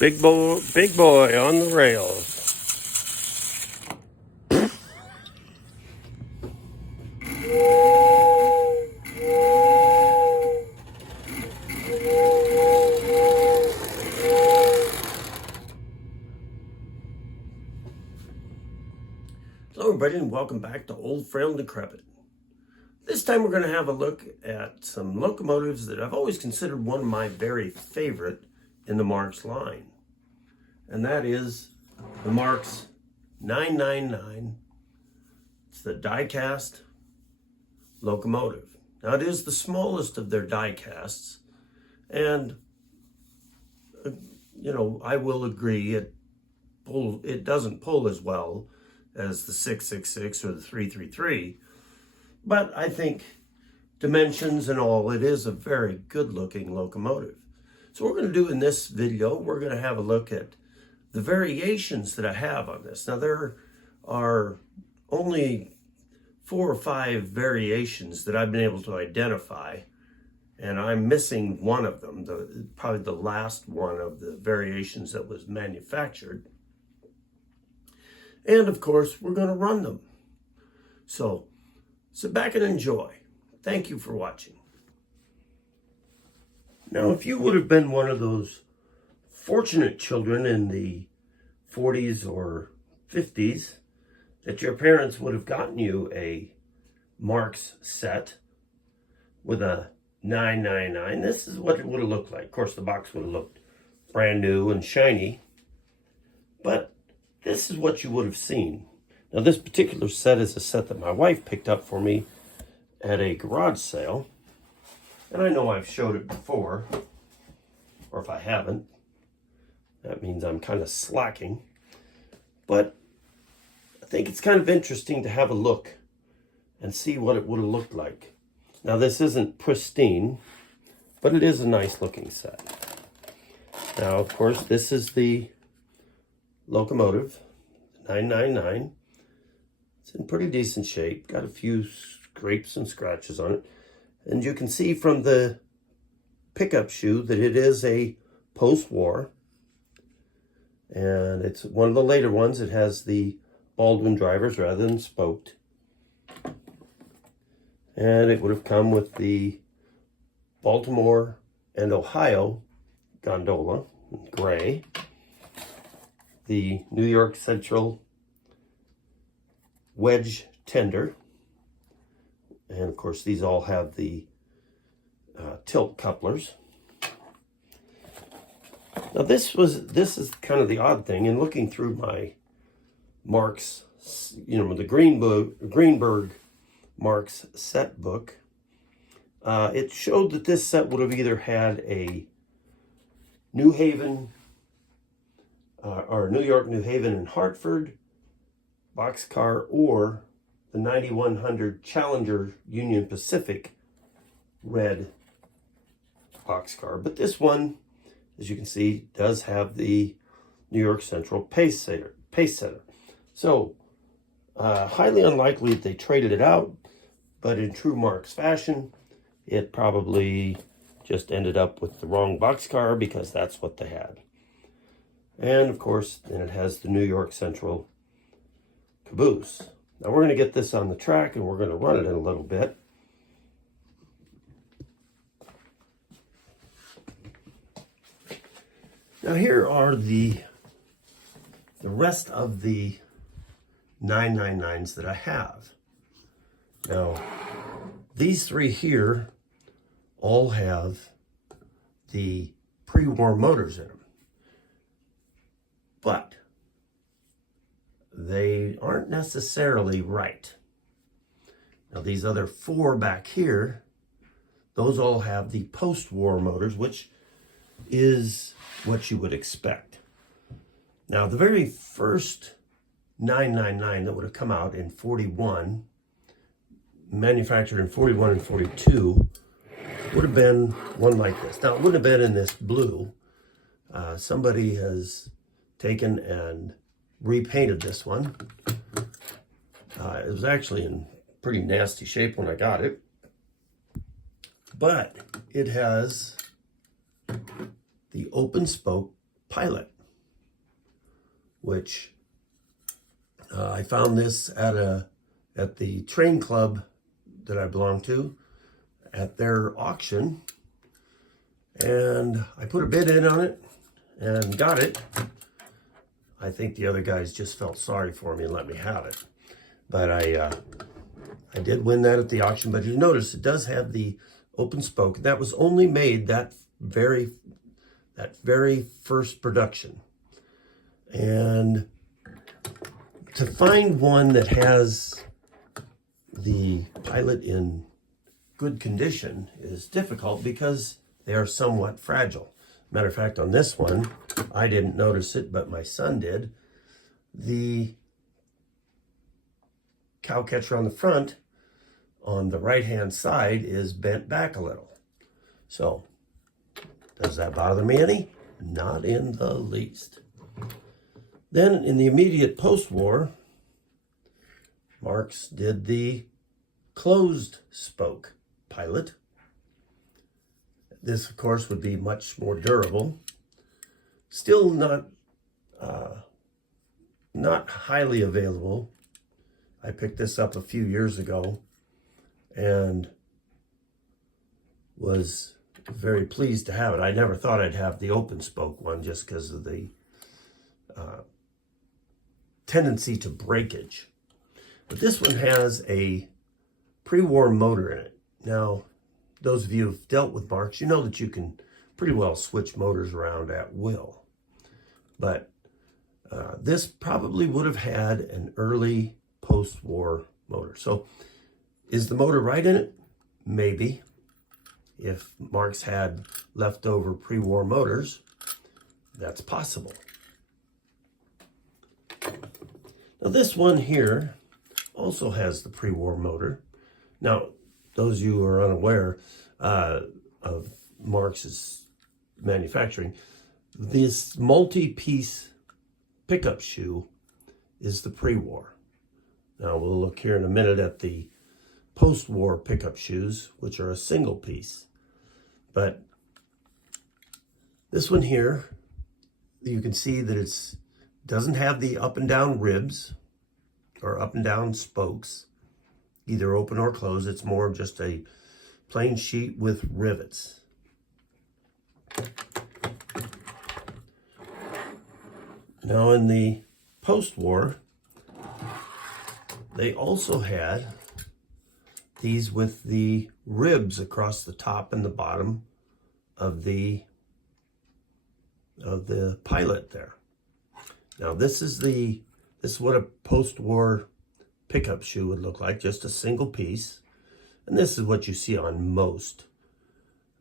Big boy on the rails. Hello everybody and welcome back to Old Frail and Decrepit. This time we're going to have a look at some locomotives that I've always considered one of my very favorite in the Marx line. And that is the Marx 999. It's the diecast locomotive. Now it is the smallest of their diecasts, and I will agree it doesn't pull as well as the 666 or the 333, but I think dimensions and all, it is a very good looking locomotive. So what we're going to do in this video, we're going to have a look at the variations that I have on this. Now there are only 4 or 5 variations that I've been able to identify, and I'm missing one of them, probably the last one of the variations that was manufactured. And of course, we're going to run them. So sit back and enjoy. Thank you for watching. Now, if you would have been one of those fortunate children in the 40s or 50s, that your parents would have gotten you a Marx set with a 999, this is what it would have looked like. Of course, the box would have looked brand new and shiny, but this is what you would have seen. Now, this particular set is a set that my wife picked up for me at a garage sale. And I know I've showed it before, or if I haven't, that means I'm kind of slacking. But I think it's kind of interesting to have a look and see what it would have looked like. Now, this isn't pristine, but it is a nice looking set. Now, of course, this is the locomotive, 999. It's in pretty decent shape. Got a few scrapes and scratches on it. And you can see from the pickup shoe that it is a post-war. And it's one of the later ones. It has the Baldwin drivers rather than spoked. And it would have come with the Baltimore and Ohio gondola, gray. The New York Central wedge tender, and of course these all have the tilt couplers. Now this is kind of the odd thing in looking through my Marx, the Greenberg Marx set book. It showed that this set would have either had a New Haven or New York, New Haven, and Hartford boxcar, or the 9100 Challenger Union Pacific red boxcar. But this one, as you can see, does have the New York Central pace setter. So highly unlikely that they traded it out, but in true Marx fashion, it probably just ended up with the wrong boxcar because that's what they had. And of course, then it has the New York Central caboose. Now we're going to get this on the track and we're going to run it in a little bit. Now here are the rest of the 999s that I have. Now these 3 here all have the pre-war motors in them. But they aren't necessarily right. Now these other 4 back here, those all have the post-war motors, which is what you would expect. Now the very first 999 that would have come out in 41, manufactured in 41 and 42, would have been one like this. Now it wouldn't have been in this blue. Somebody has taken and repainted this one. It was actually in pretty nasty shape when I got it, but it has the open spoke Pilot, which I found this at the train club that I belong to at their auction, and I put a bid in on it and got it. I think the other guys just felt sorry for me and let me have it, but I did win that at the auction. But you notice it does have the open spoke. That was only made that very first production, and to find one that has the Pilot in good condition is difficult because they are somewhat fragile. Matter of fact, on this one, I didn't notice it, but my son did. The cow catcher on the front, on the right-hand side, is bent back a little. So, does that bother me any? Not in the least. Then, in the immediate post-war, Marx did the closed spoke Pilot. This, of course, would be much more durable. Still not highly available. I picked this up a few years ago and was very pleased to have it. I never thought I'd have the open spoke one just because of the tendency to breakage. But this one has a pre-war motor in it. Now, those of you who've dealt with Marx, you know that you can pretty well switch motors around at will. But this probably would have had an early post-war motor. So is the motor right in it? Maybe. If Marx had leftover pre-war motors, that's possible. Now this one here also has the pre-war motor. Now, those of you who are unaware of Marx's manufacturing, this multi-piece pickup shoe is the pre-war. Now we'll look here in a minute at the post-war pickup shoes, which are a single piece. But this one here, you can see that it doesn't have the up and down ribs or up and down spokes, either open or closed. It's more just a plain sheet with rivets. Now in the post-war, they also had these with the ribs across the top and the bottom of the Pilot there. Now this is what a post-war pickup shoe would look like, just a single piece. And this is what you see on most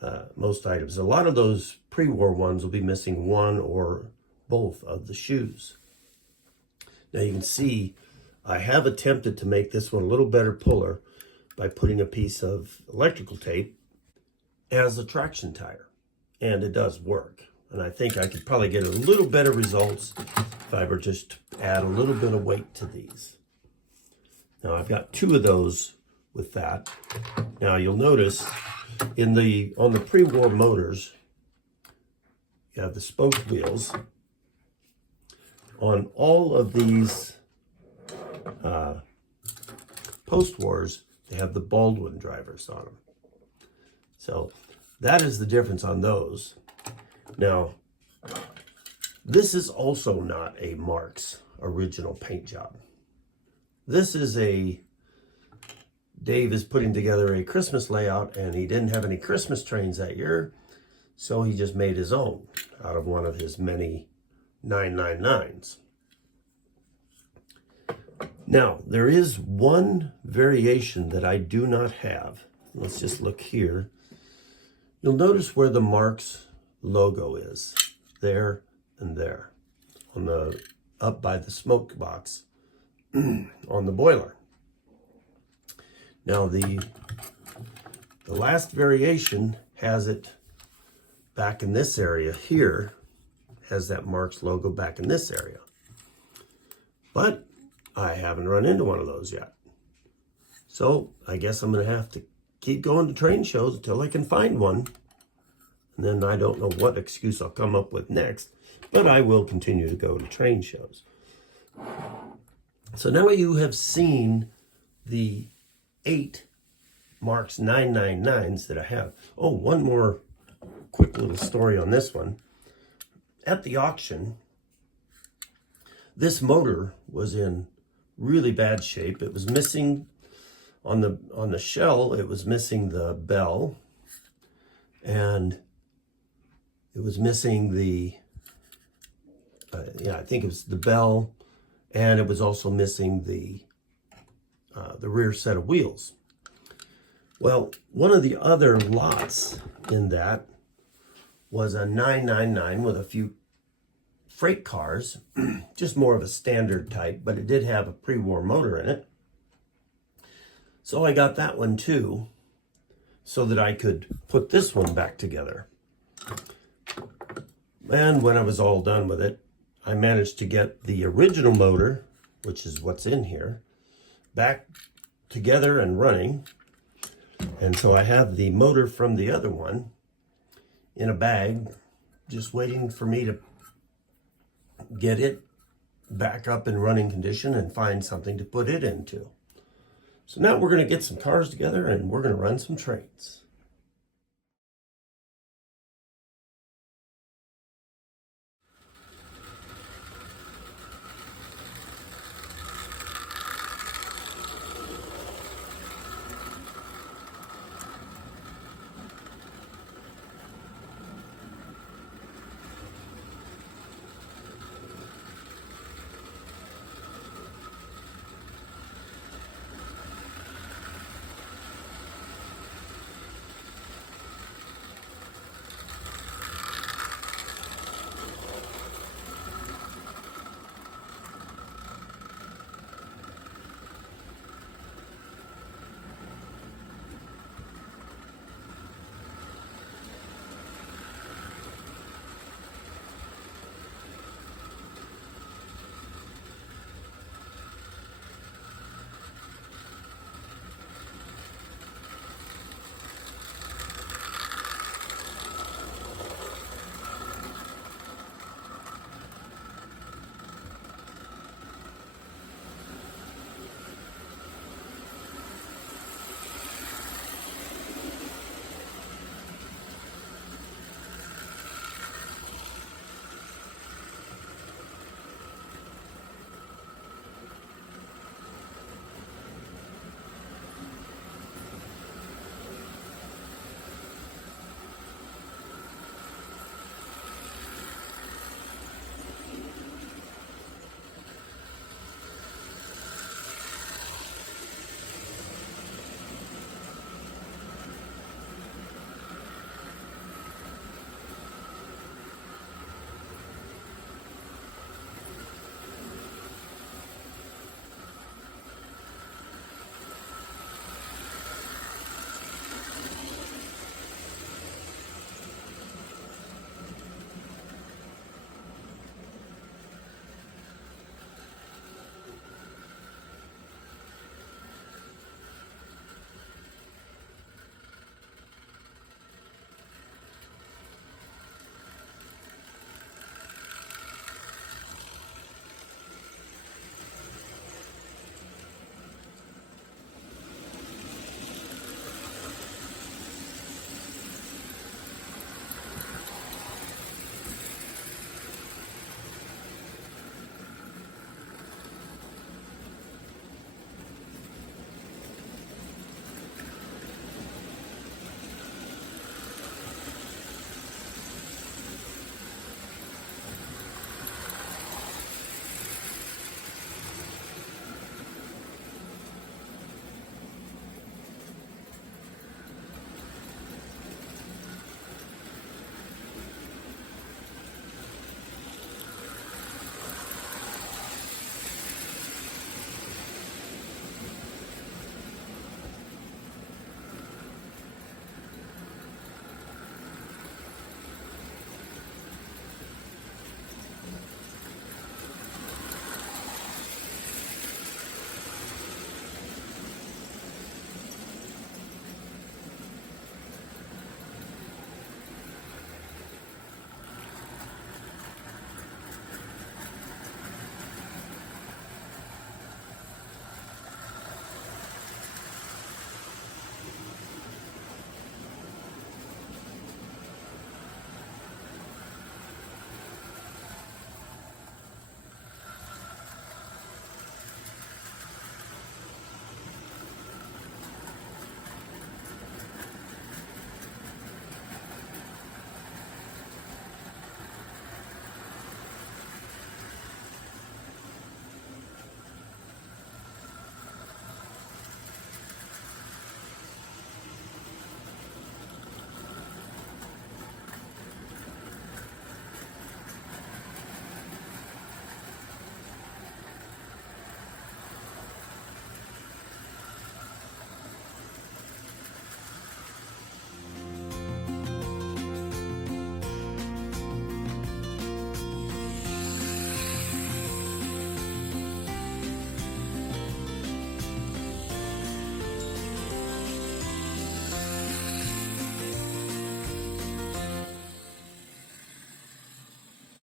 items. A lot of those pre-war ones will be missing one or both of the shoes. Now you can see I have attempted to make this one a little better puller by putting a piece of electrical tape as a traction tire. And it does work. And I think I could probably get a little better results if I were just to add a little bit of weight to these. Now I've got two of those with that. Now you'll notice on the pre-war motors, you have the spoke wheels. On all of these post-wars, they have the Baldwin drivers on them. So that is the difference on those. Now, this is also not a Marx original paint job. This is Dave is putting together a Christmas layout, and he didn't have any Christmas trains that year, so he just made his own out of one of his many 999s. Now, there is one variation that I do not have. Let's just look here. You'll notice where the Marx logo is, there and there, up by the smoke box on the boiler. Now the last variation has it back in this area here, has that Marx logo back in this area. But I haven't run into one of those yet. So I guess I'm going to have to keep going to train shows until I can find one And then I don't know what excuse I'll come up with next, but I will continue to go to train shows. So now you have seen the 8 Marx 999s that I have. Oh, one more quick little story on this one. At the auction, this motor was in really bad shape. It was missing on the shell, it was missing the bell, and it was missing the I think it was the bell, and it was also missing the rear set of wheels. Well, one of the other lots in that was a 999 with a few freight cars, just more of a standard type, but it did have a pre-war motor in it. So I got that one too, so that I could put this one back together. And when I was all done with it, I managed to get the original motor, which is what's in here, back together and running. And so I have the motor from the other one in a bag, just waiting for me to get it back up in running condition and find something to put it into. So now we're going to get some cars together and we're going to run some trains.